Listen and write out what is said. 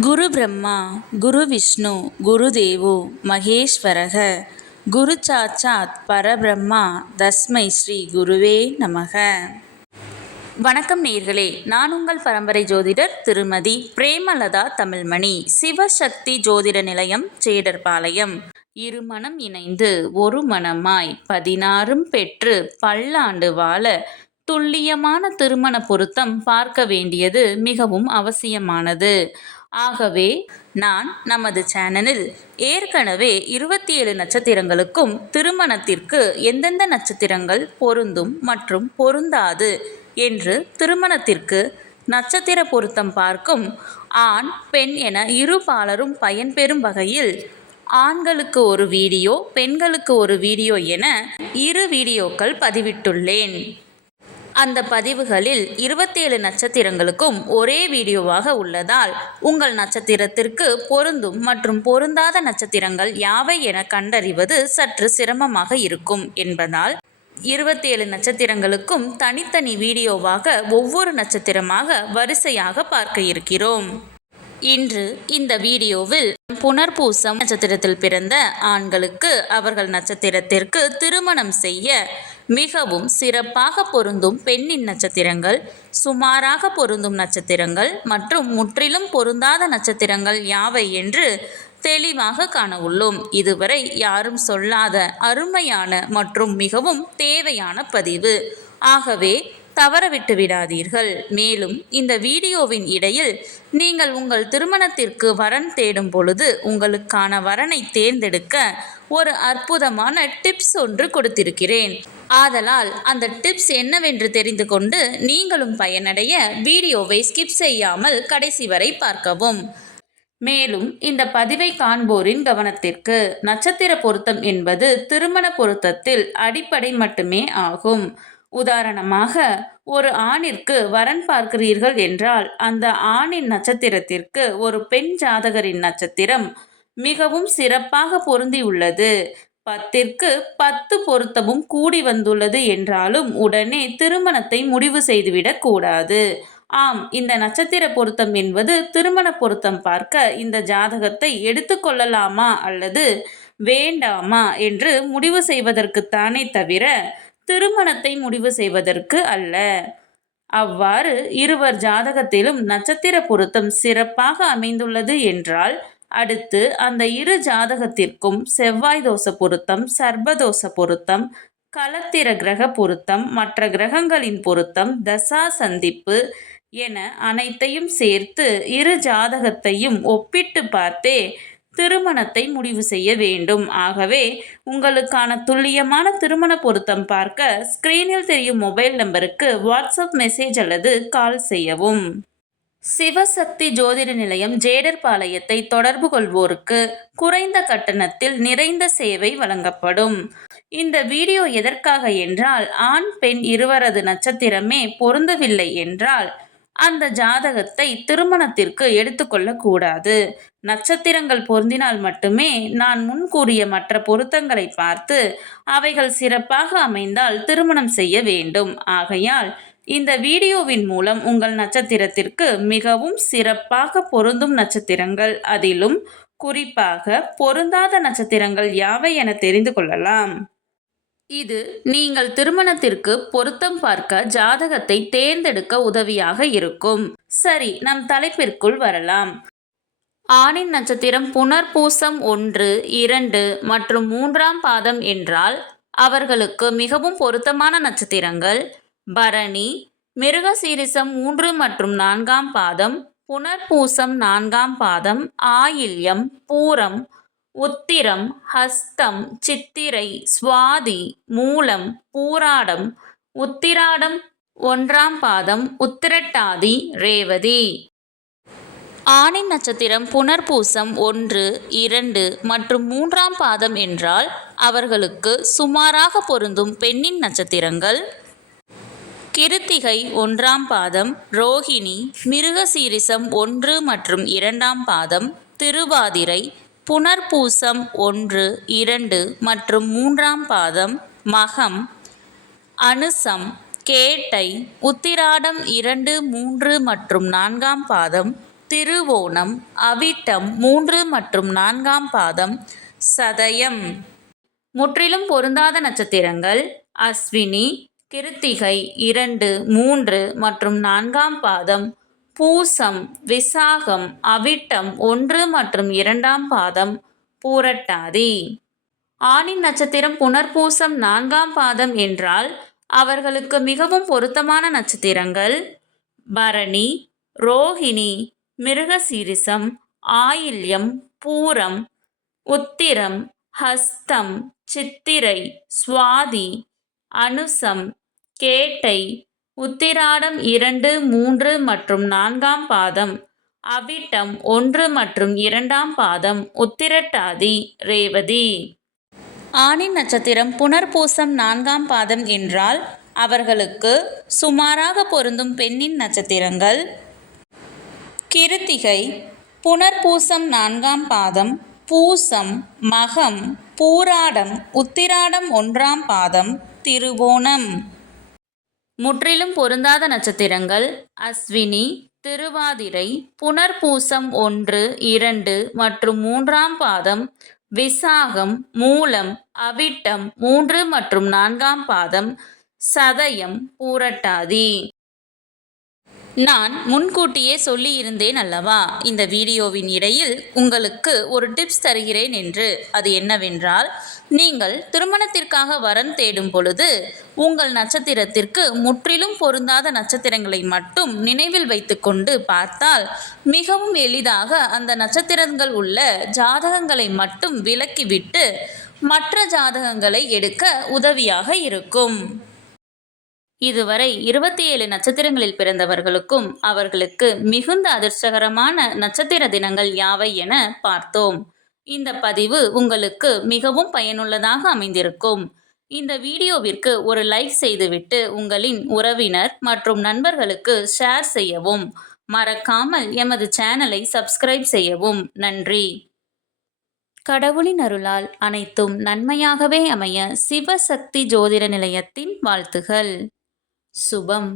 குரு பிரம்மா குரு விஷ்ணு குரு தேவோ மகேஸ்வரக குரு சாட்சாத் பரபிரம்மா தஸ்மை ஸ்ரீ குருவே நமக. வணக்கம் நேயர்களே, நான் உங்கள் பரம்பரை ஜோதிடர் திருமதி பிரேமலதா தமிழ்மணி. சிவசக்தி ஜோதிட நிலையம், ஜேடர்பாளையம். இருமனம் இணைந்து ஒரு மனமாய் 16 பெற்று பல்லாண்டு வாழ துல்லியமான திருமண பொருத்தம் பார்க்க வேண்டியது மிகவும் அவசியமானது. ஆகவே நான் நமது சேனலில் ஏற்கனவே 27 நட்சத்திரங்களுக்கும் திருமணத்திற்கு எந்தெந்த நட்சத்திரங்கள் பொருந்தும் மற்றும் பொருந்தாது என்று திருமணத்திற்கு நட்சத்திர பொருத்தம் பார்க்கும் ஆண் பெண் என இரு பாலரும் பயன்பெறும் வகையில் ஆண்களுக்கு ஒரு வீடியோ, பெண்களுக்கு ஒரு வீடியோ என 2 வீடியோக்கள் பதிவிட்டுள்ளேன். அந்த பதிவுகளில் 27 நட்சத்திரங்களுக்கும் ஒரே வீடியோவாக உள்ளதால் உங்கள் நட்சத்திரத்திற்கு பொருந்தும் மற்றும் பொருந்தாத நட்சத்திரங்கள் யாவை என கண்டறிவது சற்று சிரமமாக இருக்கும் என்பதால் 27 நட்சத்திரங்களுக்கும் தனித்தனி வீடியோவாக ஒவ்வொரு நட்சத்திரமாக வரிசையாக பார்க்க இருக்கிறோம். இன்று இந்த வீடியோவில் புனர்பூசம் நட்சத்திரத்தில் பிறந்த ஆண்களுக்கு அவர்கள் நட்சத்திரத்திற்கு திருமணம் செய்ய மிகவும் சிறப்பாக பொருந்தும் பெண்ணின் நட்சத்திரங்கள், சுமாராக பொருந்தும் நட்சத்திரங்கள் மற்றும் முற்றிலும் பொருந்தாத நட்சத்திரங்கள் யாவை என்று தெளிவாக காண உள்ளோம். இதுவரை யாரும் சொல்லாத அருமையான மற்றும் மிகவும் தேவையான பதிவு. ஆகவே தவறவிட்டு விடாதீர்கள். மேலும் இந்த வீடியோவின் இடையில் நீங்கள் உங்கள் திருமணத்திற்கு வரன் தேடும் பொழுது உங்களுக்கான வரனை தேர்ந்தெடுக்க ஒரு அற்புதமான டிப்ஸ் ஒன்று கொடுத்திருக்கிறேன். ஆதலால் அந்த டிப்ஸ் என்னவென்று தெரிந்து கொண்டு நீங்களும் பயனடைய வீடியோவை ஸ்கிப் செய்யாமல் கடைசி வரை பார்க்கவும். மேலும் இந்த பதிவை காண்போரின் கவனத்திற்கு, நட்சத்திர பொருத்தம் என்பது திருமண பொருத்தத்தில் அடிப்படை மட்டுமே ஆகும். உதாரணமாக, ஒரு ஆணிற்கு வரன் பார்க்கிறீர்கள் என்றால் அந்த ஆணின் நட்சத்திரத்திற்கு ஒரு பெண் ஜாதகரின் நட்சத்திரம் மிகவும் சிறப்பாக பொருந்தியுள்ளது, 10ற்கு 10 பொருத்தமும் கூடி வந்துள்ளது என்றாலும் உடனே திருமணத்தை முடிவு செய்துவிடக் கூடாது. ஆம், இந்த நட்சத்திர பொருத்தம் என்பது திருமண பொருத்தம் பார்க்க இந்த ஜாதகத்தை எடுத்துக்கொள்ளலாமா அல்லது வேண்டாமா என்று முடிவு செய்வதற்குத்தானே தவிர திருமணத்தை முடிவு செய்வதற்கு அல்ல. அவ்வாறு இருவர் ஜாதகத்திலும் நட்சத்திர பொருத்தம் சிறப்பாக அமைந்துள்ளது என்றால் அடுத்து அந்த இரு ஜாதகத்திற்கும் செவ்வாய் தோஷ பொருத்தம், சர்ப்பதோஷ பொருத்தம், களத்திர கிரக பொருத்தம், மற்ற கிரகங்களின் பொருத்தம், தசா சந்திப்பு என அனைத்தையும் சேர்த்து இரு ஜாதகத்தையும் ஒப்பிட்டு பார்த்தே திருமணத்தை முடிவு செய்ய வேண்டும். ஆகவே உங்களுக்கான துல்லியமான திருமண பொருத்தம் பார்க்க ஸ்கிரீனில் தெரியும் மொபைல் நம்பருக்கு வாட்ஸ்அப் மெசேஜ் அல்லது கால் செய்யவும். சிவசக்தி ஜோதிட நிலையம், ஜேடர்பாளையத்தை தொடர்பு கொள்வோருக்கு குறைந்த கட்டணத்தில் நிறைந்த சேவை வழங்கப்படும். இந்த வீடியோ எதற்காக என்றால், ஆண் பெண் இருவரது நட்சத்திரமே பொருந்தவில்லை என்றால் அந்த ஜாதகத்தை திருமணத்திற்கு எடுத்துக்கொள்ளக்கூடாது. நட்சத்திரங்கள் பொருந்தினால் மட்டுமே நான் முன் கூறிய மற்ற பொருத்தங்களை பார்த்து அவைகள் சிறப்பாக அமைந்தால் திருமணம் செய்ய வேண்டும். ஆகையால் இந்த வீடியோவின் மூலம் உங்கள் நட்சத்திரத்திற்கு மிகவும் சிறப்பாக பொருந்தும் நட்சத்திரங்கள், அதிலும் குறிப்பாக பொருந்தாத நட்சத்திரங்கள் யாவை என தெரிந்து கொள்ளலாம். இது நீங்கள் திருமணத்திற்கு பொருத்தம் பார்க்க ஜாதகத்தை தேர்ந்தெடுக்க உதவியாக இருக்கும். சரி, நம் தலைப்பிற்குள் வரலாம். ஆணின் நட்சத்திரம் புனர்பூசம் 1, 2 மற்றும் 3ஆம் பாதம் என்றால் அவர்களுக்கு மிகவும் பொருத்தமான நட்சத்திரங்கள் பரணி, மிருகசீரிசம் 3 மற்றும் 4ஆம் பாதம், புனர்பூசம் 4ஆம் பாதம், ஆயில்யம், பூரம், உத்திரம், ஹஸ்தம், சித்திரை, சுவாதி, மூலம், பூராடம், உத்திராடம் 1ஆம் பாதம், உத்திரட்டாதி, ரேவதி. ஆணின் நட்சத்திரம் புனர்பூசம் 1, 2 மற்றும் 3ஆம் பாதம் என்றால் அவர்களுக்கு சுமாராக பொருந்தும் பெண்ணின் நட்சத்திரங்கள் கிருத்திகை 1ஆம் பாதம், ரோகிணி, மிருகசீரிசம் 1 மற்றும் 2ஆம் பாதம், திருவாதிரை, புனர்பூசம் 1, 2 மற்றும் 3ஆம் பாதம், மகம், அனுசம், கேட்டை, உத்திராடம் 2, 3 மற்றும் 4ஆம் பாதம், திருவோணம், அவிட்டம் 3 மற்றும் 4ஆம் பாதம், சதயம். முற்றிலும் பொருந்தாத நட்சத்திரங்கள் அஸ்வினி, கிருத்திகை 2, 3 மற்றும் 4ஆம் பாதம், பூசம், விசாகம், அவிட்டம் 1 மற்றும் 2ஆம் பாதம், பூரட்டாதி. ஆணின் நட்சத்திரம் புனர்பூசம் 4ஆம் பாதம் என்றால் அவர்களுக்கு மிகவும் பொருத்தமான நட்சத்திரங்கள் பரணி, ரோஹிணி, மிருகசீரிசம், ஆயில்யம், பூரம், உத்திரம், ஹஸ்தம், சித்திரை, சுவாதி, அனுசம், கேட்டை, உத்திராடம் 2, 3 மற்றும் 4ஆம் பாதம், அவிட்டம் 1 மற்றும் 2ஆம் பாதம், உத்திரட்டாதி, ரேவதி. ஆணின் நட்சத்திரம் புனர்பூசம் 4ஆம் பாதம் என்றால் அவர்களுக்கு சுமாராக பொருந்தும் பெண்ணின் நட்சத்திரங்கள் கிருத்திகை, புனர்பூசம் 4ஆம் பாதம், பூசம், மகம், பூராடம், உத்திராடம் 1ஆம் பாதம், திருவோணம். முற்றிலும் பொருந்தாத நட்சத்திரங்கள் அஸ்வினி, திருவாதிரை, புனர்பூசம் 1, 2 மற்றும் 3ஆம் பாதம், விசாகம், மூலம், அவிட்டம் 3 மற்றும் 4ஆம் பாதம், சதயம், பூரட்டாதி. நான் முன்கூட்டியே சொல்லியிருந்தேன் அல்லவா, இந்த வீடியோவின் இடையில் உங்களுக்கு ஒரு டிப்ஸ் தருகிறேன் என்று. அது என்னவென்றால், நீங்கள் திருமணத்திற்காக வரன் தேடும் பொழுது உங்கள் நட்சத்திரத்திற்கு முற்றிலும் பொருந்தாத நட்சத்திரங்களை மட்டும் நினைவில் வைத்துக்கொண்டு பார்த்தால் மிகவும் எளிதாக அந்த நட்சத்திரங்கள் உள்ள ஜாதகங்களை மட்டும் விலக்கிவிட்டு மற்ற ஜாதகங்களை எடுக்க உதவியாக இருக்கும். இதுவரை 27 நட்சத்திரங்களில் பிறந்தவர்களுக்கும் அவர்களுக்கு மிகுந்த அதிர்ஷ்டகரமான நட்சத்திர தினங்கள் யாவை என பார்த்தோம். இந்த பதிவு உங்களுக்கு மிகவும் பயனுள்ளதாக அமைந்திருக்கும். இந்த வீடியோவிற்கு ஒரு லைக் செய்துவிட்டு உங்களின் உறவினர் மற்றும் நண்பர்களுக்கு ஷேர் செய்யவும். மறக்காமல் எமது சேனலை சப்ஸ்கிரைப் செய்யவும். நன்றி. கடவுளின் அருளால் அனைத்தும் நன்மையாகவே அமைய சிவசக்தி ஜோதிட நிலையத்தின் வாழ்த்துகள். சுபம்.